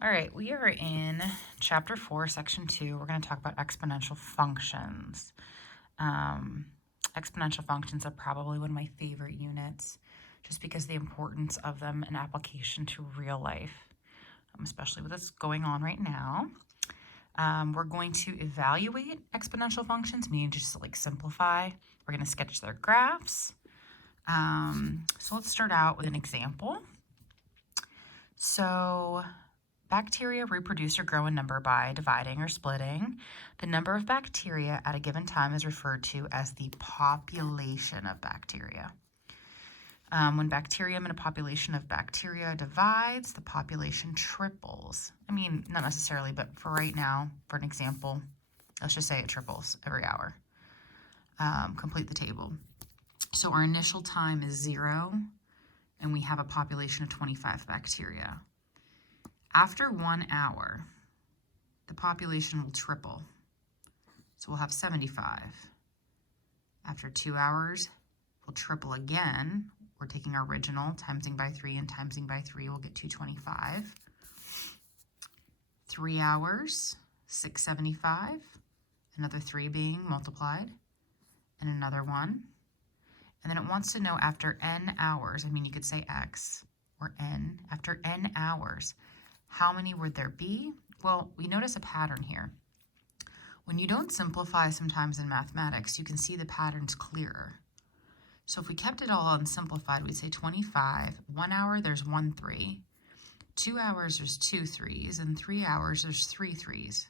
All right, we are in chapter 4, section 2. We're going to talk about exponential functions. Exponential functions are probably one of my favorite units just because of the importance of them in application to real life, especially with what's going on right now. We're going to evaluate exponential functions, meaning just like simplify. We're going to sketch their graphs. So let's start out with an example. So bacteria reproduce or grow in number by dividing or splitting. The number of bacteria at a given time is referred to as the population of bacteria. When bacterium in a population of bacteria divides, the population triples. I mean, not necessarily, but for right now, for an example, let's just say it triples every hour. Complete the table. So our initial time is 0, and we have a population of 25 bacteria. After 1 hour, the population will triple. So we'll have 75. After 2 hours, we'll triple again. We're taking our original, timesing by 3, and timesing by 3, we'll get 225. 3 hours, 675. Another 3 being multiplied, and another 1. And then it wants to know after n hours, I mean, you could say x or n, after n hours, how many would there be? Well, we notice a pattern here. When you don't simplify sometimes in mathematics, you can see the patterns clearer. So if we kept it all unsimplified, we'd say 25. 1 hour, there's 1 3. 2 hours, there's 2 3s. And 3 hours, there's 3 3s.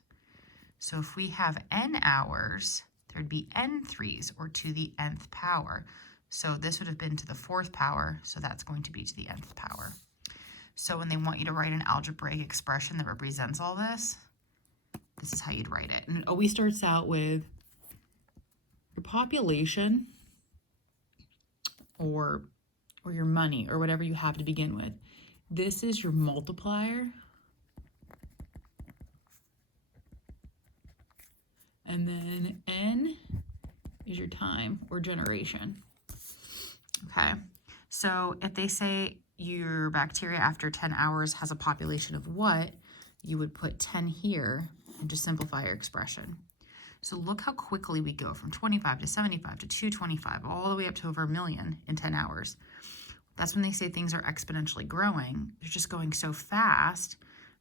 So if we have n hours, there'd be n 3s, or to the nth power. So this would have been to the 4th power, so that's going to be to the nth power. So when they want you to write an algebraic expression that represents all this, this is how you'd write it. And it always starts out with your population or your money or whatever you have to begin with. This is your multiplier. And then n is your time or generation. Okay, so if they say your bacteria after 10 hours has a population of what, you would put 10 here and just simplify your expression. So look how quickly we go from 25 to 75 to 225, all the way up to over 1 million in 10 hours. That's when they say things are exponentially growing. They're just going so fast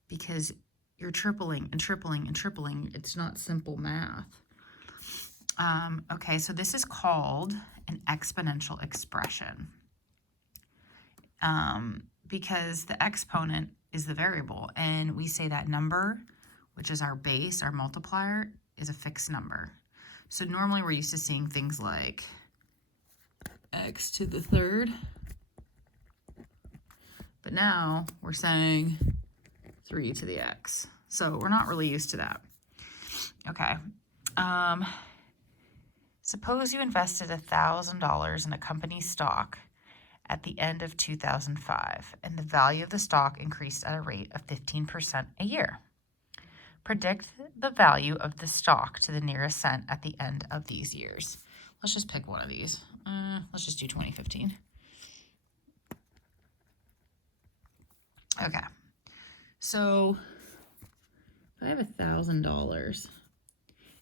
because you're tripling and tripling and tripling. It's not simple math. Okay, so this is called an exponential expression because the exponent is the variable, and we say that number, which is our base, our multiplier, is a fixed number. So normally we're used to seeing things like x to the 3rd, but now we're saying 3 to the x. So we're not really used to that. Okay. Suppose you invested $1,000 in a company's stock at the end of 2005, and the value of the stock increased at a rate of 15% a year. Predict the value of the stock to the nearest cent at the end of these years. Let's just pick one of these. Let's just do 2015. Okay. So if I have $1,000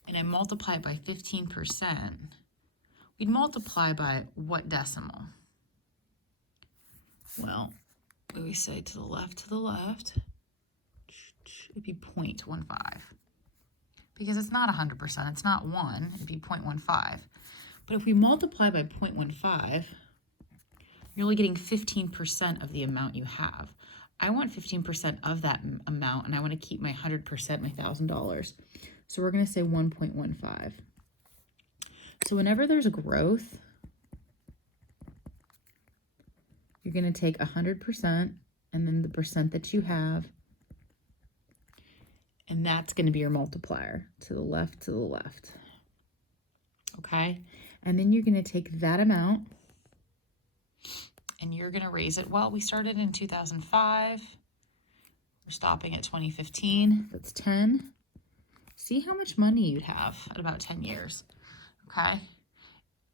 and I multiply it by 15%, we'd multiply by what decimal? Well, we say to the left, it'd be 0.15. Because it's not 100%, it's not 1, it'd be 0.15. But if we multiply by 0.15, you're only getting 15% of the amount you have. I want 15% of that amount, and I want to keep my 100%, my $1,000. So we're going to say 1.15. So whenever there's a growth, you're going to take 100% and then the percent that you have, and that's going to be your multiplier, to the left, okay? And then you're going to take that amount and you're going to raise it. Well, we started in 2005. We're stopping at 2015. That's 10. See how much money you'd have at about 10 years, okay?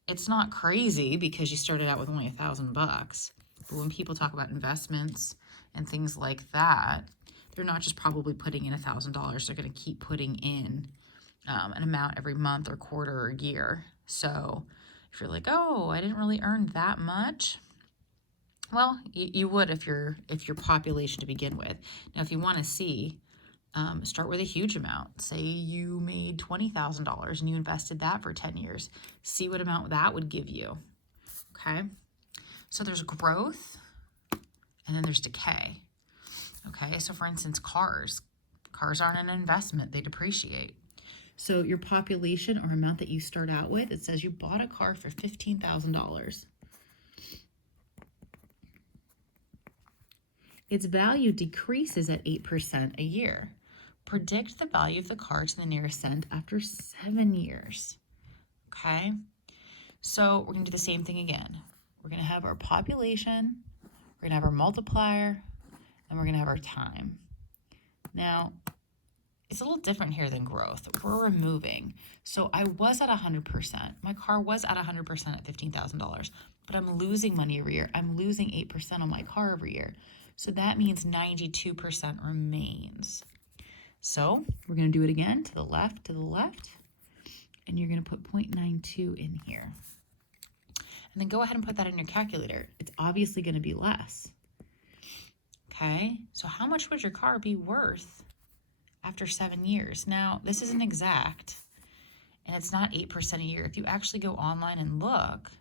It's not crazy because you started out with only $1,000 bucks. But when people talk about investments and things like that, they're not just probably putting in $1,000. They're going to keep putting in an amount every month or quarter or year. So if you're like, oh, I didn't really earn that much, well, you would if your population to begin with. Now, if you want to see, start with a huge amount. Say you made $20,000 and you invested that for 10 years. See what amount that would give you. Okay. So there's growth and then there's decay. Okay. So for instance, cars aren't an investment. They depreciate. So your population or amount that you start out with, it says you bought a car for $15,000. Its value decreases at 8% a year. Predict the value of the car to the nearest cent after 7 years. Okay, so we're going to do the same thing again. We're going to have our population, we're going to have our multiplier, and we're going to have our time. Now, it's a little different here than growth. We're removing. So I was at 100%. My car was at 100% at $15,000, but I'm losing money every year. I'm losing 8% on my car every year. So that means 92% remains. So we're going to do it again to the left, and you're going to put 0.92 in here. And then go ahead and put that in your calculator. It's obviously going to be less. Okay, so how much would your car be worth after 7 years? Now, this isn't exact, and it's not 8% a year. If you actually go online and look,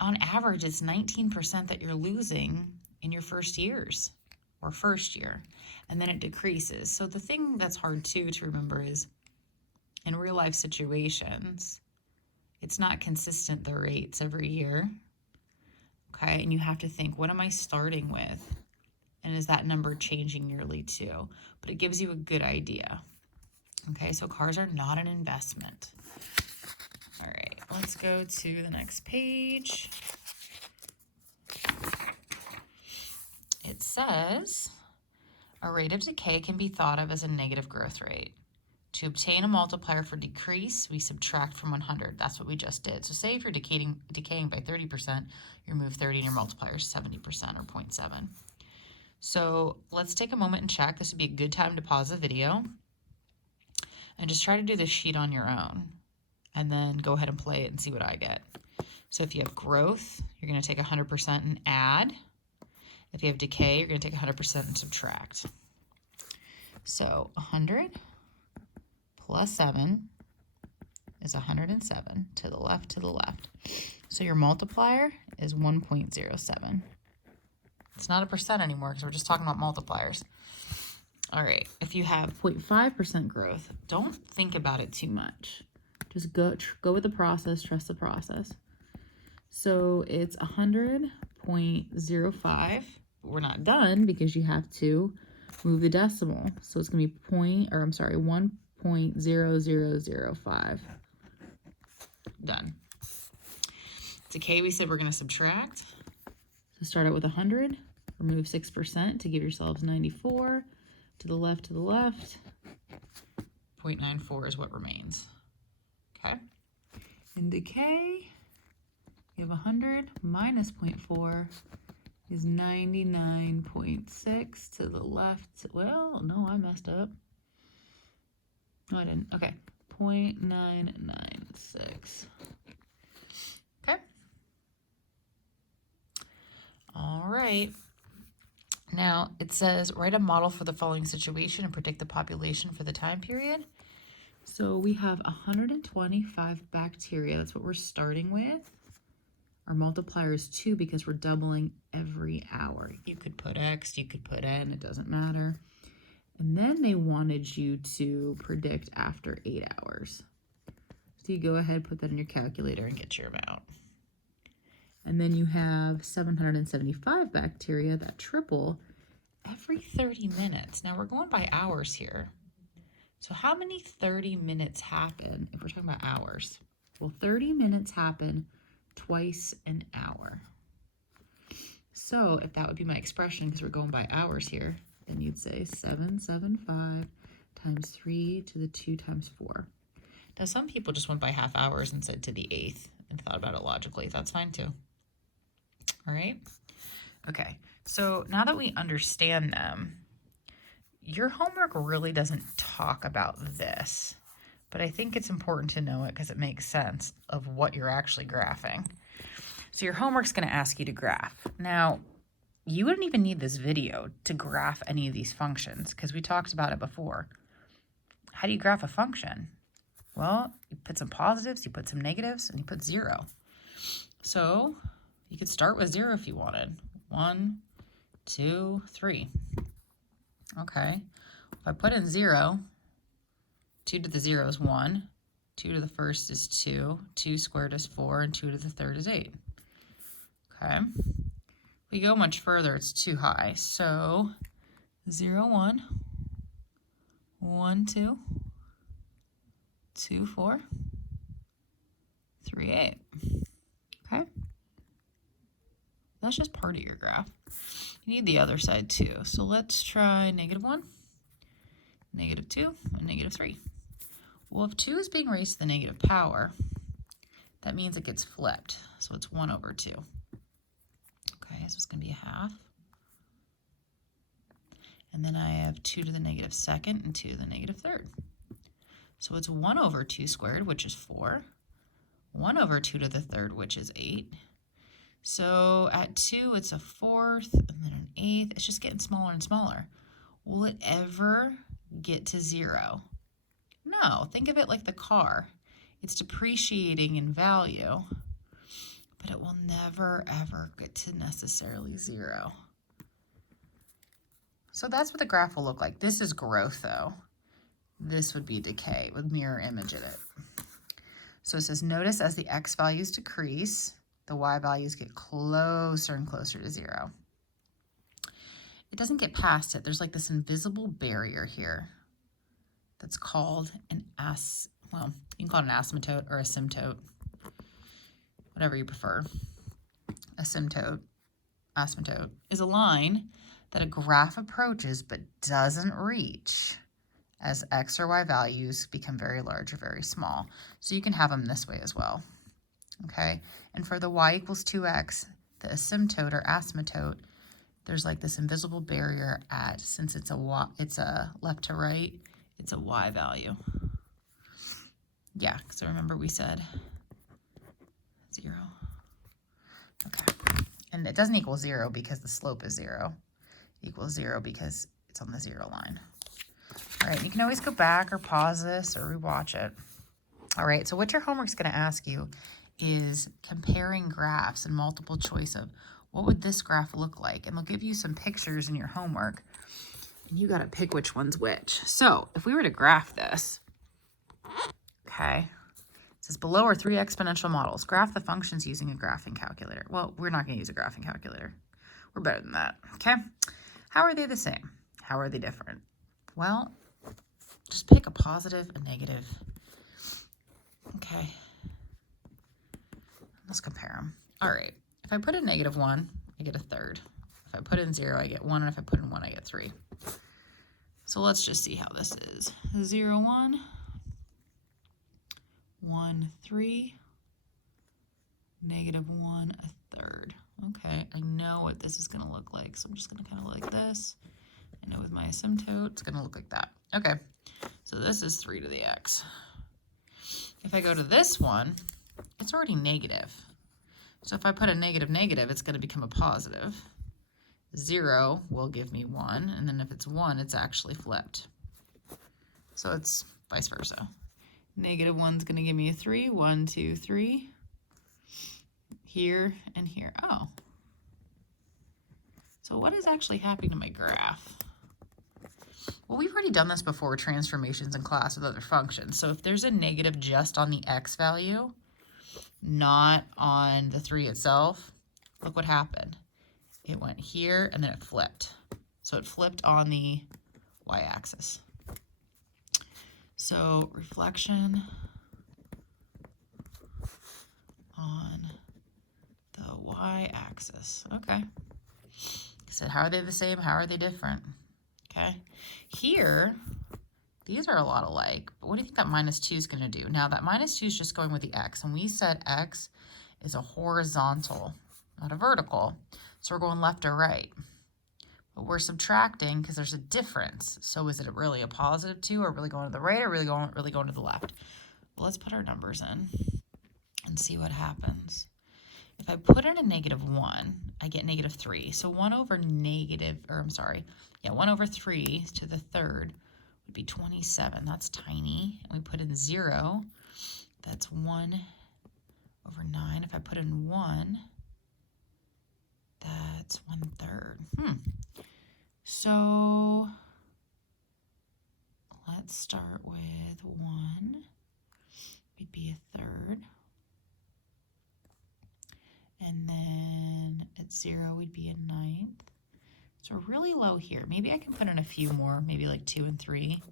on average, it's 19% that you're losing in your first years or first year, and then it decreases. So the thing that's hard too to remember is in real life situations, it's not consistent, the rates every year. Okay, and you have to think, what am I starting with? And is that number changing yearly too? But it gives you a good idea. Okay, so cars are not an investment. All right, let's go to the next page. It says, a rate of decay can be thought of as a negative growth rate. To obtain a multiplier for decrease, we subtract from 100. That's what we just did. So say if you're decaying by 30%, you remove 30 and your multiplier is 70% or 0.7. So let's take a moment and check. This would be a good time to pause the video and just try to do this sheet on your own and then go ahead and play it and see what I get. So if you have growth, you're going to take 100% and add. If you have decay, you're going to take 100% and subtract. So 100 plus 7 is 107 to the left. So your multiplier is 1.07. It's not a percent anymore because we're just talking about multipliers. All right, if you have 0.5% growth, don't think about it too much. Just go with the process, trust the process. So it's 100.05. We're not done because you have to move the decimal. So it's going to be 1.0005. Done. Decay, we said we're going to subtract. So start out with 100, remove 6% to give yourselves 94. To the left, 0.94 is what remains. Okay. In decay, you have 100 minus 0.4 is 99.6 to the left. Well, no, I messed up. No, I didn't. Okay, 0.996. Okay. All right. Now it says, write a model for the following situation and predict the population for the time period. So we have 125 bacteria. That's what we're starting with. Our multiplier is 2 because we're doubling every hour. You could put X, you could put N, it doesn't matter. And then they wanted you to predict after 8 hours. So you go ahead, put that in your calculator and get your amount. And then you have 775 bacteria that triple every 30 minutes. Now we're going by hours here. So how many 30 minutes happen if we're talking about hours? Well, 30 minutes happen twice an hour. So if that would be my expression, because we're going by hours here, then you'd say 775 times 3 to the 2 times 4. Now some people just went by half hours and said to the 8th and thought about it logically. That's fine too. All right. Okay. So now that we understand them, your homework really doesn't talk about this, but I think it's important to know it because it makes sense of what you're actually graphing. So your homework's going to ask you to graph. Now, you wouldn't even need this video to graph any of these functions because we talked about it before. How do you graph a function? Well, you put some positives, you put some negatives, and you put 0. So you could start with 0 if you wanted. 1, 2, 3. Okay. If I put in 0, 2 to the 0 is 1. 2 to the first is 2. 2 squared is 4. And 2 to the third is 8. Okay. If we go much further, it's too high. So 0, 1, 1, 2, 2, 4, 3, 8. Okay. That's just part of your graph. You need the other side too. So let's try -1, -2, and -3. Well, if 2 is being raised to the negative power, that means it gets flipped. So it's 1 over 2. Okay, so it's going to be a half. And then I have 2 to the negative second and 2 to the negative third. So it's 1 over 2 squared, which is 4. 1 over 2 to the third, which is 8. So at 2, it's a fourth, and then an eighth. It's just getting smaller and smaller. Will it ever get to 0? No, think of it like the car. It's depreciating in value, but it will never, ever get to necessarily 0. So that's what the graph will look like. This is growth, though. This would be decay with mirror image in it. So it says, notice as the x values decrease, the y values get closer and closer to 0. It doesn't get past it. There's like this invisible barrier here that's called an well, you can call it an asymptote or asymptote, whatever you prefer. Asymptote is a line that a graph approaches but doesn't reach as x or y values become very large or very small. So you can have them this way as well. Okay, and for the y equals 2x, the asymptote or asymptote, there's like this invisible barrier at, since it's a left to right, it's a y value. Yeah, because remember we said 0. Okay, and it doesn't equal 0 because the slope is 0. It equals 0 because it's on the 0 line. All right, you can always go back or pause this or rewatch it. All right, so what your homework's going to ask you is comparing graphs and multiple choice of what would this graph look like? And they'll give you some pictures in your homework, and you got to pick which one's which. So if we were to graph this, okay, it says below are 3 exponential models. Graph the functions using a graphing calculator. Well, we're not going to use a graphing calculator. We're better than that, okay? How are they the same? How are they different? Well, just pick a positive, a negative. Okay. Let's compare them. All right. If I put in -1, I get a third. If I put in 0, I get 1. And if I put in 1, I get 3. So let's just see how this is. 0, 1, 1, 3, -1, a third. Okay, I know what this is going to look like. So I'm just going to kind of like this. I know with my asymptote, it's going to look like that. Okay, so this is 3 to the x. If I go to this one, it's already negative. So if I put a negative, it's going to become a positive. 0 will give me 1, and then if it's 1, it's actually flipped. So it's vice versa. -1's going to give me a 3. 1, 2, 3. Here and here. Oh. So what is actually happening to my graph? Well, we've already done this before with transformations in class with other functions. So if there's a negative just on the x value, not on the 3 itself, look what happened. It went here and then it flipped. So it flipped on the y-axis. So reflection on the y-axis. Okay. So how are they the same? How are they different? Okay. Here, these are a lot alike, but what do you think that -2 is going to do? Now that -2 is just going with the x, and we said x is a horizontal, not a vertical. So we're going left or right. But we're subtracting because there's a difference. So is it really a positive 2 or really going to the right or really going to the left? Well, let's put our numbers in and see what happens. If I put in a -1, I get -3. So 1 over 3 to the third would be 27. That's tiny. And we put in 0. That's 1 over 9. If I put in 1, that's 1/3. So let's start with 1. Would be a third. And then at 0 would be a ninth. So really low here. Maybe I can put in a few more, maybe like 2 and 3.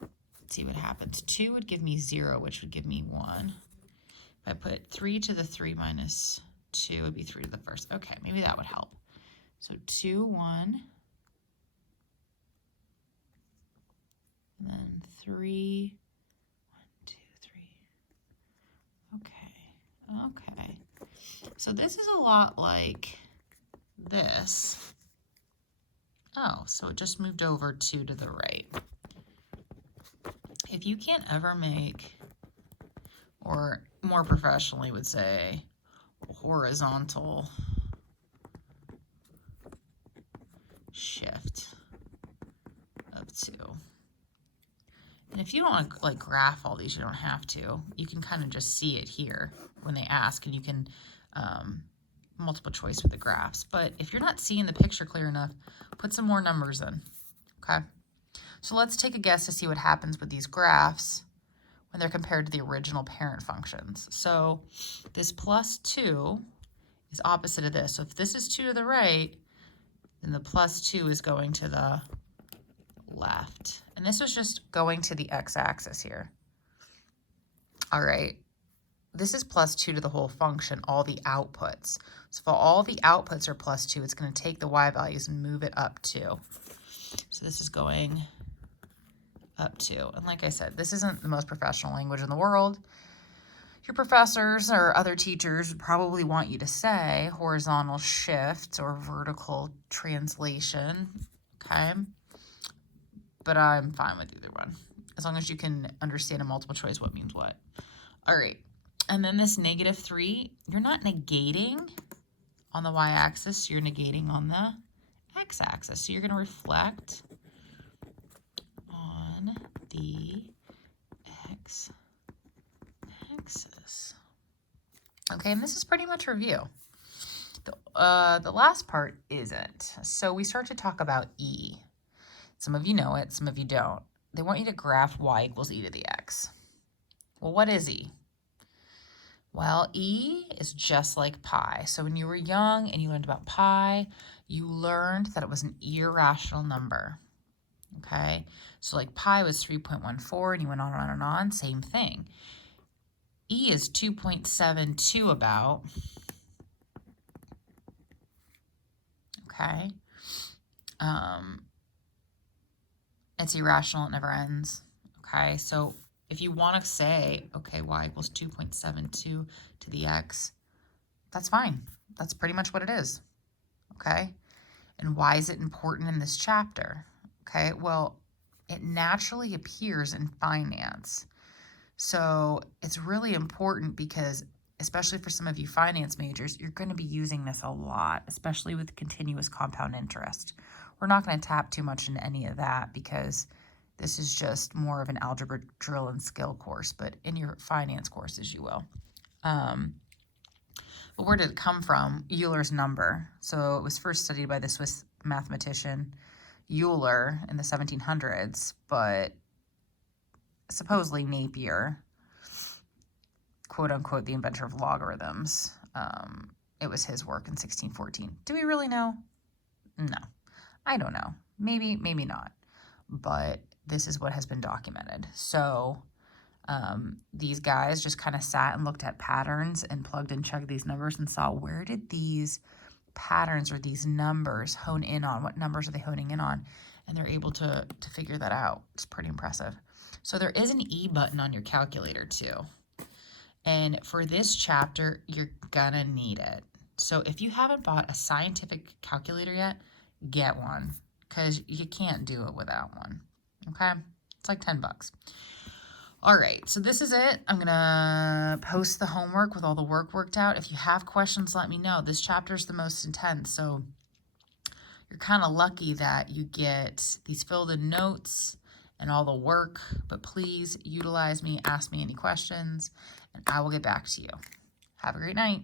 Let's see what happens. 2 would give me 0, which would give me 1. If I put 3 to the 3 minus 2 would be 3 to the first. Okay, maybe that would help. So 2, 1. And then 3, 1, 2, 3. Okay. So this is a lot like this. Oh, so it just moved over 2 to the right. If you can't ever make, or more professionally would say, horizontal shift of 2. And if you don't want to like graph all these, you don't have to. You can kind of just see it here when they ask, and you can multiple choice with the graphs. But if you're not seeing the picture clear enough, put some more numbers in, okay? So let's take a guess to see what happens with these graphs when they're compared to the original parent functions. So this +2 is opposite of this. So if this is 2 to the right, then the +2 is going to the left. And this was just going to the x-axis here. All right. This is +2 to the whole function, all the outputs. So if all the outputs are +2, it's going to take the y values and move it up 2. So this is going up 2. And like I said, this isn't the most professional language in the world. Your professors or other teachers would probably want you to say horizontal shift or vertical translation, okay? But I'm fine with either one, as long as you can understand in multiple choice what means what. All right. And then this -3, you're not negating on the y-axis, you're negating on the x-axis. So you're going to reflect on the x-axis. Okay, and this is pretty much review. The last part isn't. So we start to talk about e. Some of you know it, some of you don't. They want you to graph y equals e to the x. Well, what is e? Well, e is just like pi. So when you were young and you learned about pi, you learned that it was an irrational number, okay? So like pi was 3.14 and you went on and on, same thing. E is 2.72 about, okay? It's irrational, it never ends, okay? So if you want to say, okay, y equals 2.72 to the x, that's fine. That's pretty much what it is, okay? And why is it important in this chapter? Okay, well, it naturally appears in finance. So it's really important because, especially for some of you finance majors, you're going to be using this a lot, especially with continuous compound interest. We're not going to tap too much into any of that because this is just more of an algebra drill and skill course, but in your finance courses you will. But where did it come from? Euler's number. So it was first studied by the Swiss mathematician Euler in the 1700s, but supposedly Napier, quote unquote, the inventor of logarithms, it was his work in 1614. Do we really know? No, I don't know. Maybe, maybe not. But this is what has been documented. So these guys just kind of sat and looked at patterns and plugged and chugged these numbers and saw, where did these patterns or these numbers hone in on? What numbers are they honing in on? And they're able to figure that out. It's pretty impressive. So there is an E button on your calculator too. And for this chapter, you're gonna need it. So if you haven't bought a scientific calculator yet, get one because you can't do it without one. Okay? It's like 10 bucks. All right, so this is it. I'm going to post the homework with all the work worked out. If you have questions, let me know. This chapter is the most intense, so you're kind of lucky that you get these filled in notes and all the work, but please utilize me, ask me any questions, and I will get back to you. Have a great night.